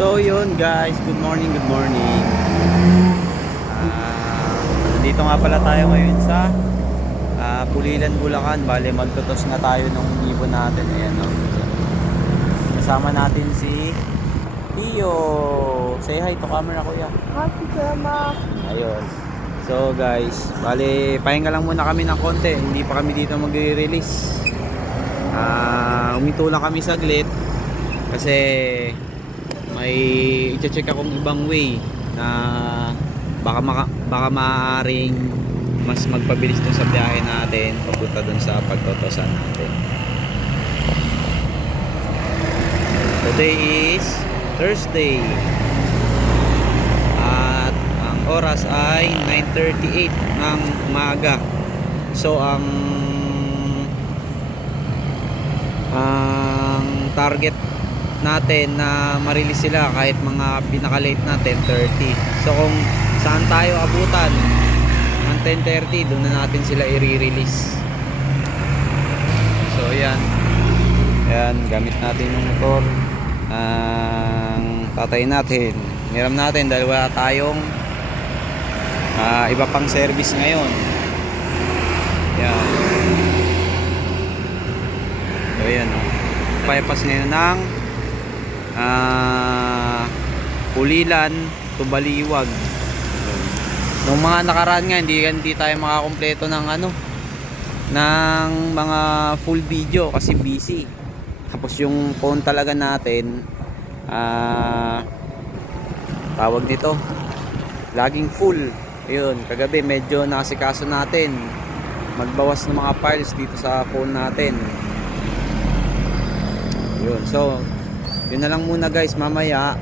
So yun guys, good morning, good morning. Nandito nga pala tayo ngayon sa Pulilan, Bulacan. Bale magtutos na tayo ng ibon natin. Ayan o. Kasama natin si Tio. Say hi to camera, kuya. Happy Grandma. Ayun. So guys, bale pahinga lang muna kami ng konti. Hindi pa kami dito magre-release. Huminto lang kami saglit kasi may i-check akong ibang way na baka maaaring mas magpabilis dun sa biyahe natin papunta dun sa pagtotosan natin. Today is Thursday at ang oras ay 9:38 ng umaga. So ang target natin na ma-release sila kahit mga pinaka-late na 10:30. So kung saan tayo abutan ng 10:30, doon na natin sila i-release. So ayan. Ayan, gamit natin yung motor ang tatay natin. Hiram natin dahil wala tayong iba pang service ngayon. Ayan. So ayan, bypass ngayon ng Pulilan to Baliwag. Nung mga nakaraan nga hindi tayo makakumpleto ng ng mga full video kasi busy. Tapos yung phone talaga natin tawag nito laging full. Ayun, kagabi medyo nakasikaso natin magbawas ng mga files dito sa phone natin. Yun, so yun na lang muna guys, mamaya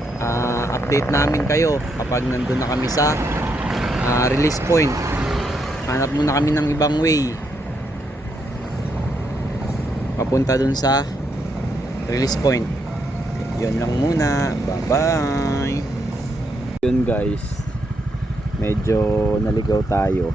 update namin kayo kapag nandun na kami sa release point. Hanap muna kami ng ibang way papunta dun sa release point. Yun lang muna, bye bye. Yun guys, medyo naligaw tayo.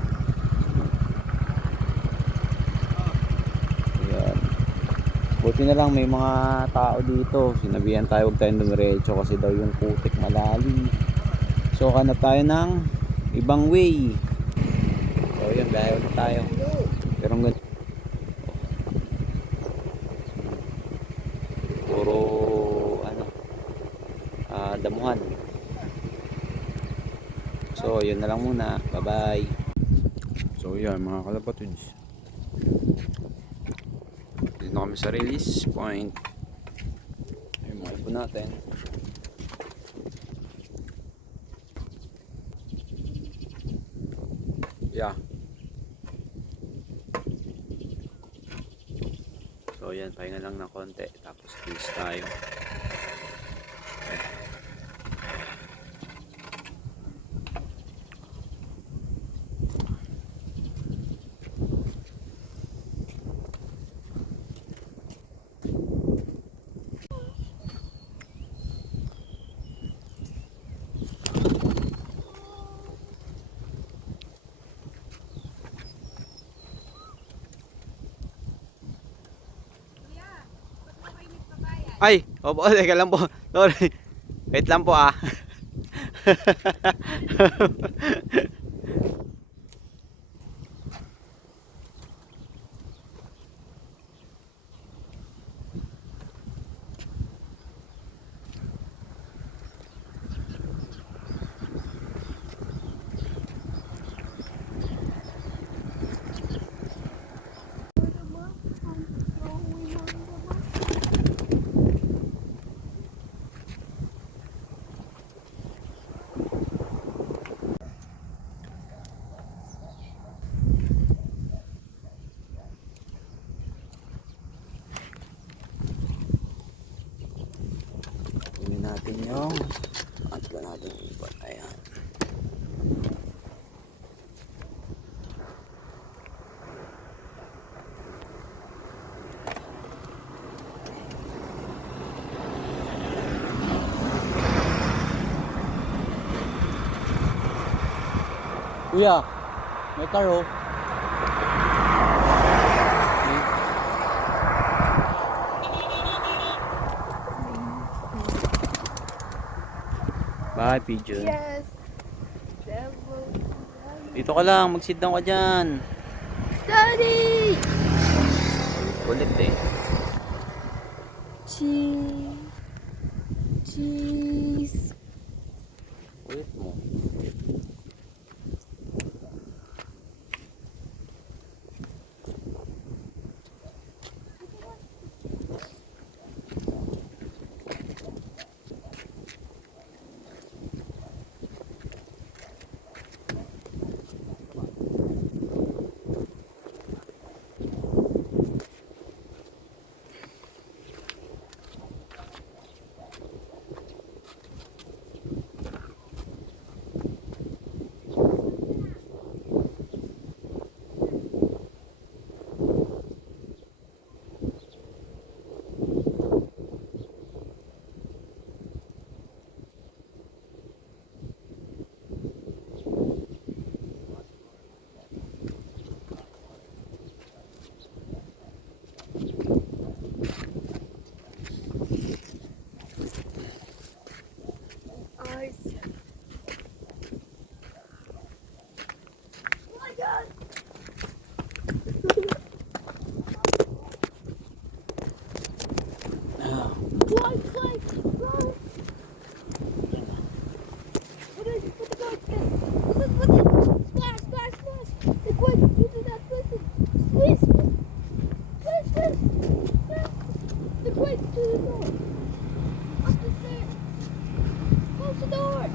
Buti na lang may mga tao dito. Sinabihan tayo huwag tayong dumiretso kasi daw yung putik malalim. So hanap tayo ng ibang way. So yun, biyahe ulit tayo. Pero ganun, puro damuhan. So yun na lang muna, bye bye. So yan mga kalapatids, dito na kami sa release point. Ayun mga ipon natin. Yeah. So yan, pahinga lang ng konti tapos release tayo. Ay, opo, teka lang po. Sorry. Wait lang po Ini natin yung atla natin yung ibon. Ayan. Kuya, may karo. Bye, pigeon. Yes. Devil. Dito ka lang, mag-sit down ka dyan. Daddy! Kulit eh. Cheese. Cheese. Kulit mo. Eyes. Oh my god! Ah. One play! Run! What is it? Put the guard in! Put it! Splash! Splash! Splash! The quick! You do that! Listen! Swish! Swish! Swish! Swish! The quick! To the door! Up the stairs! Close the door!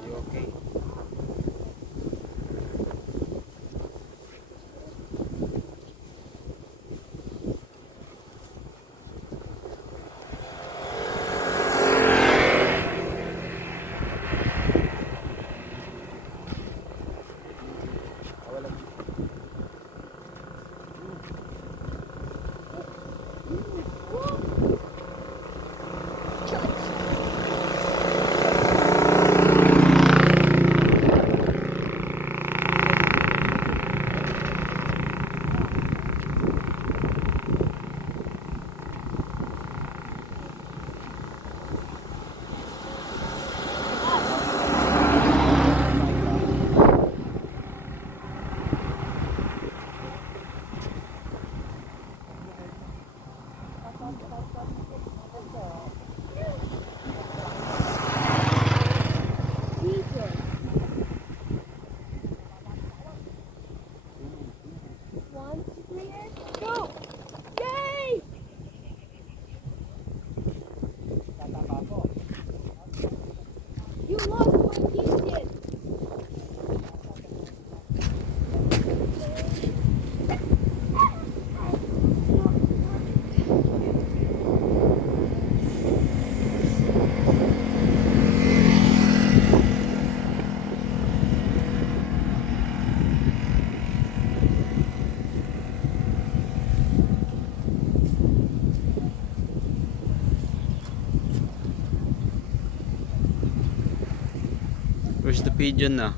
You okay? One, two, three, and go! Yay! You lost my pigeon! Where's the pigeon na?